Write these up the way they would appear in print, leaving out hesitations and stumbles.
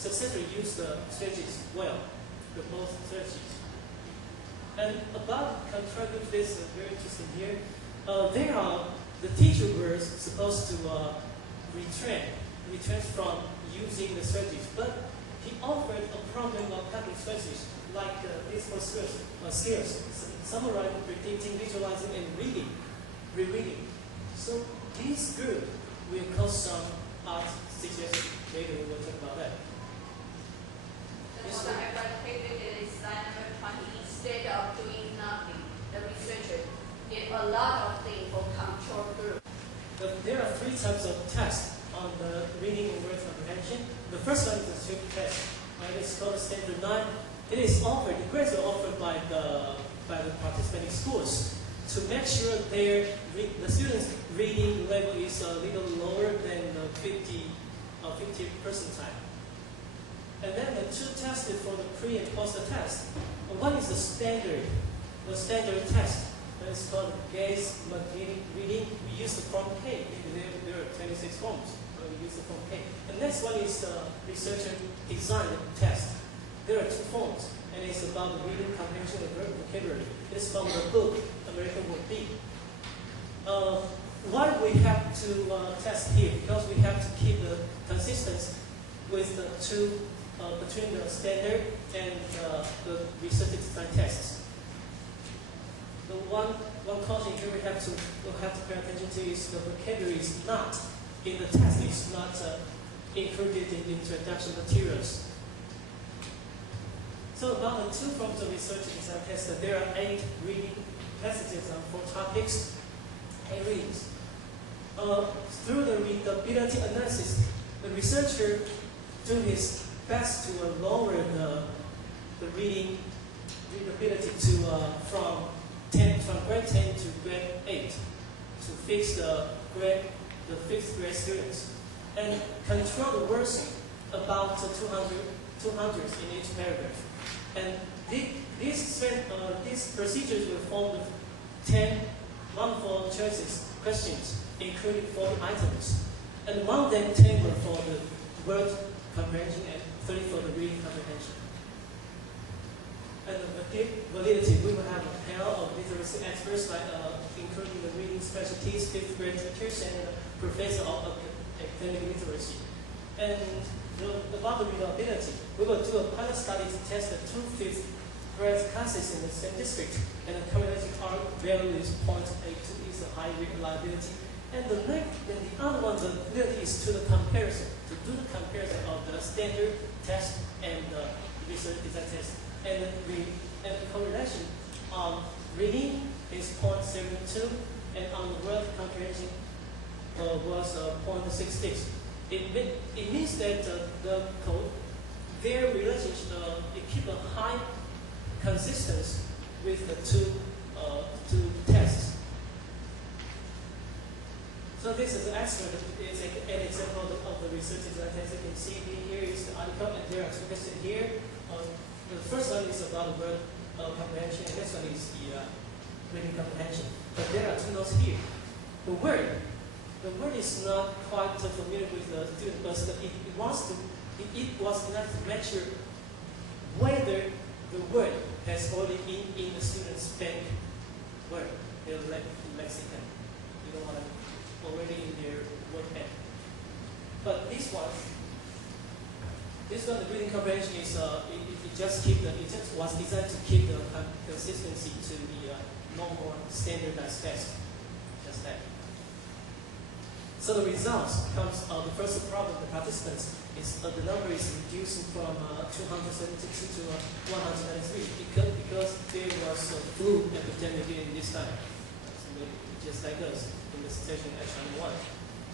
successfully use the strategies well, the both strategies. And about contribute this very interesting here. There are the teacher was supposed to retrain from using the strategies, but he offered a problem of cognitive strategies like these four skills: summarizing, predicting, visualizing, and rereading. So this group will cause some art situations. Later we will talk about that. The one I advocated is slide number 20. Instead of doing nothing, the researcher did a lot of things for control group. But there are three types of tests on the reading and word comprehension. The first one is the strict test. It's called Standard 9. It is offered, the grades are offered by the participating schools to make sure the students' reading level is a little lower than the 50 percentile. And then the two tests for the pre and post test. One is the standard test. It's called gaze reading. We use the form K. There are 26 forms. We use the form K. The next one is the researcher design test. There are two forms, and it's about the reading comprehension and vocabulary. It is from the book American Word B. Why we have to test here? Because we have to keep the consistency with the two between the standard and the research design tests. The one caution here we have to pay attention to is the vocabulary is not in the test. It's not included in the introduction materials. So about the two forms of research design tests, there are 8 reading passages on 4 topics, 8 readings. Through the readability analysis, the researcher do his best to lower the readability to from grade 10 to grade 8 to fix the 5th grade students, and control the words about 200 in each paragraph. And these procedures will form 10 multiple choices questions, including 40 items. And among them, 10 were for the word comprehension and 30 for the reading comprehension. And the validity, we will have a panel of literacy experts, like including the reading specialties, 5th grade teachers, and professor of academic literacy. And about the readability, we will do a pilot study to test the 2 5th grade classes in the same district, and the cumulative R value is 0.82 is a high reliability. And the other one, the validity is to the comparison, to do the comparison of the standard test and the research design test. And the correlation on reading is 0.72, and on the word comprehension was 0.66. It means that their relationship it keep a high consistency with the two tests. So this is excellent. It's an example of the research design test. You can see here is the article, and there are 2 questions here. The first one is about the word comprehension, and this one is the reading comprehension. But there are 2 notes here. The word is not quite familiar with the student, but it was not to measure whether the word has already been in the student's bank word, their lexicon. You know what I mean? Already in their word bank. But this one, the reading comprehension is it just was designed to keep the consistency to the normal standardized test. Just that. So the results comes the first problem. The participants is the number is reducing from 272 to 193 because there was a flu epidemic in this time, just like us in the session H1.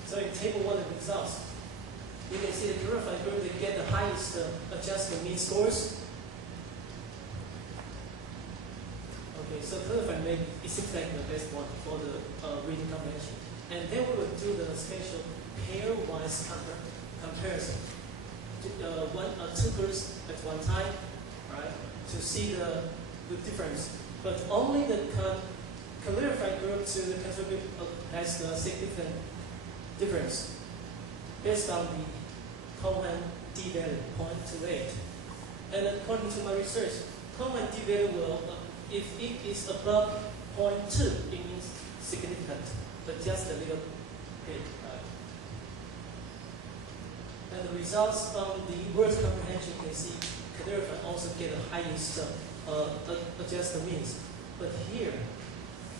So in table 1 of results, you can see the glorified group, they get the highest adjusted mean scores. Okay, so glorified it seems like the best one for the reading comprehension. And then we will do the special pairwise comparison. 2 groups at one time, right? To see the difference. But only the clarified group to the control group has the significant difference based on the common D value, 0.28. And according to my research, common D value will, if it is above 0.2, it means significant, but just a little bit. And the results from the word comprehension, you can see calligraphy also get the highest adjusted means. But here,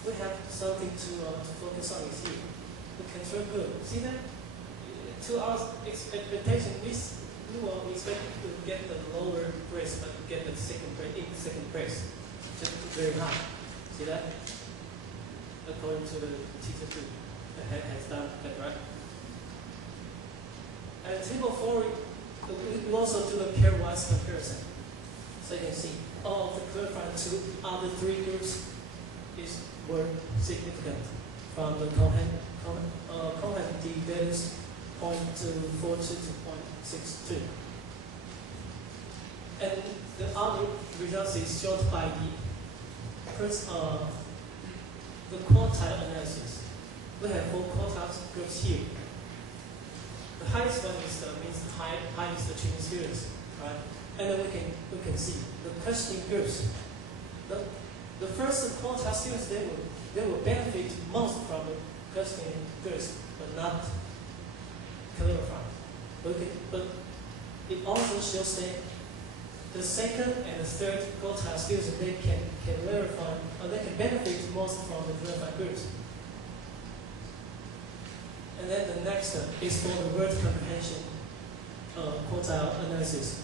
we have something to focus on is here. The control group. See that? To our expectation, we will expect to get the lower press, but get the second press. Just very high. See that? According to the teacher too, the head has done that, right? And table 4, we also do the pairwise comparison. So you can see all of the clarifying to other 3 groups were significant from the Cohen D values 0.242 to 0.62. And the other results is shown by the quartile analysis. We have 4 quartile groups here. The highest one is means the highest achievement students, right? And then we can see the questioning groups. The first quartile students, they will benefit most from the questioning groups, but not clarifying. But it also shows that the second and the third quartile students, they can verify, or they can benefit most from the verified groups. And then the next is for the word comprehension quartile analysis.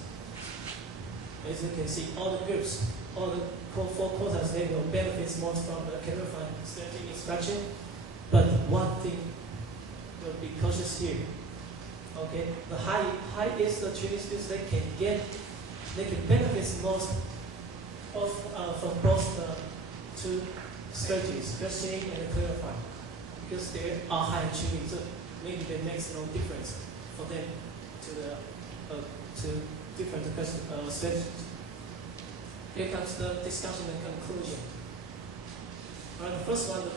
As you can see, all the groups, all the 4 quartiles, they will benefit most from the clarifying strategic instruction. But one thing will be cautious here. Okay, the highest achievement students, they can benefit most from both the 2 strategies, questioning and clarifying, because they are high achieving. So maybe that makes no difference for them to different strategies. Here comes the discussion and conclusion. Right, the first one, the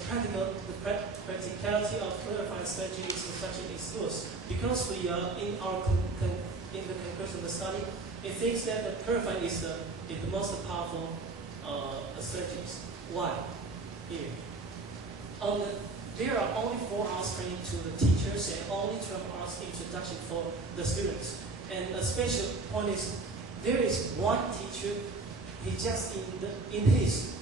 practicality of clarifying strategy instruction is good, because we are in the conclusion of the study. It thinks that the clarifying is the most powerful strategies. Why? Here. There are only 4 hours training to the teachers and only 12 hours introduction for the students. And a special point is, there is one teacher, he just in his